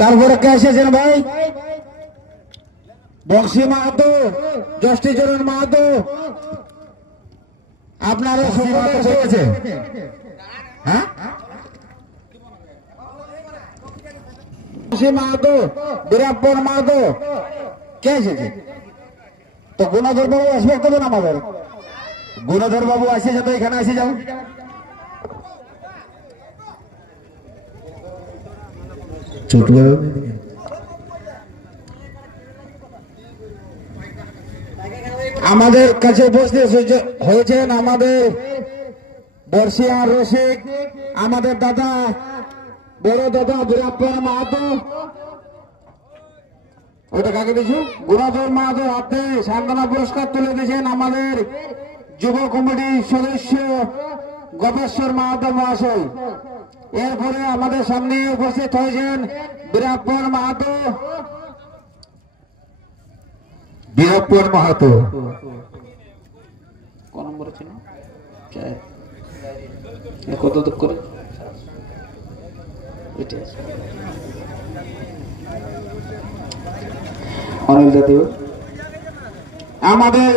তারপরে কে এসেছেন ভাই? বংশী মাহাতো, যষ্টিচরণ মাহাতো, আপনারা সকলে এসেছে। হ্যাঁ, বংশী মাহাতো, বীরাপ্পন মাহাতো, কে এসেছে? তো গুণধর বাবু আসবে তো না? আমাদের গুণধর বাবু আসেছে, তো এখানে আসে যাও। আমাদের কাছে উপস্থিত হয়েছেন আমাদের বর্ষিয়ার রসিক, আমাদের দাদা, বড় দাদা বীরাপ্পন মাহাতো। ওটা কাকে দিয়েছো? গুণধর মাহাতো হাতে সান্ত্বনা পুরস্কার তুলে দিয়েছেন আমাদের যুব কমিটির সদস্য গবেশ্বর মাহাতো মহাশয়। এরপরে আমাদের সামনে উপস্থিত হয়েছেন বীরাপ্পন মাহাতো। বীরাপ্পন মাহাতো কোন নম্বরে ছিল? কত দুঃখ করে আমাদের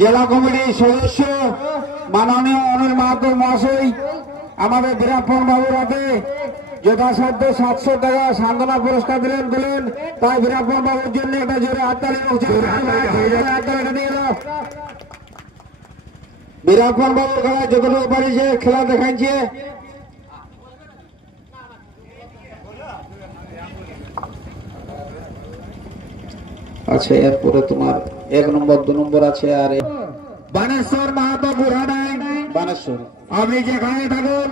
জেলা কমিটির সদস্য মাননীয় অনিল মাহাতো মহাশয় আমাদের বীরাপ্পন বাবুর হাতে যথাসাধ্য 700 টাকা সান্ত্বনা পুরস্কার দিলেন। তাই বীরাপ্পন বাবুর জন্য একটা জোরে হাততালি দিয়ে দাও। বীরাপ্পন বাবুর খেলা যতটুকু পারিছে খেলা দেখাইছে। আচ্ছা, এরপরে তোমার 1 নম্বর 2 নম্বর আছে। আর বানেশ্বর মাহাতো বুড়াডাং, বানেশ্বর, আপনি যেখানে থাকুন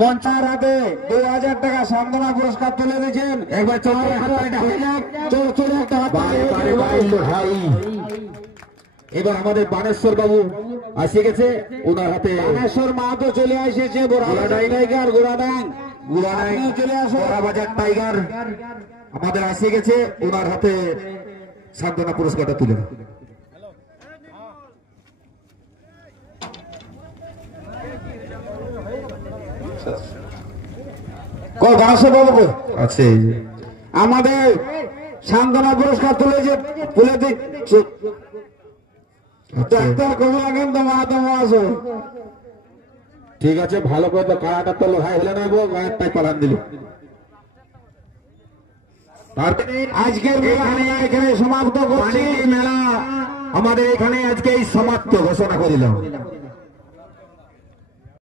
মঞ্চার হাতে 2000 টাকা সান্ত্বনা পুরস্কার তুলে দিয়েছেন। একবার চলে এবার আমাদের বানেশ্বর বাবু আসে গেছে, ওনার হাতে বানেশ্বর মাহাতো চলে এসেছে। টাইগার গোড়াডাং চলে আসে, বাজার টাইগার আমাদের আসে গেছে, ওনার হাতে সান্ত্বনা পুরস্কারটা তুলে। আছে আমাদের সান্ত্বনা পুরস্কার তুলেছে ডাক্তার কমলাকান্ত মাহাতো মহাশয়। ঠিক আছে, ভালো করে তো কারাটা তো লোহাই হলে না গো, গায়েরটাই পালান দিল। আজকের এখানে সমাপ্ত করছি মেলা, আমাদের এখানে আজকে সমাপ্ত ঘোষণা করিলাম।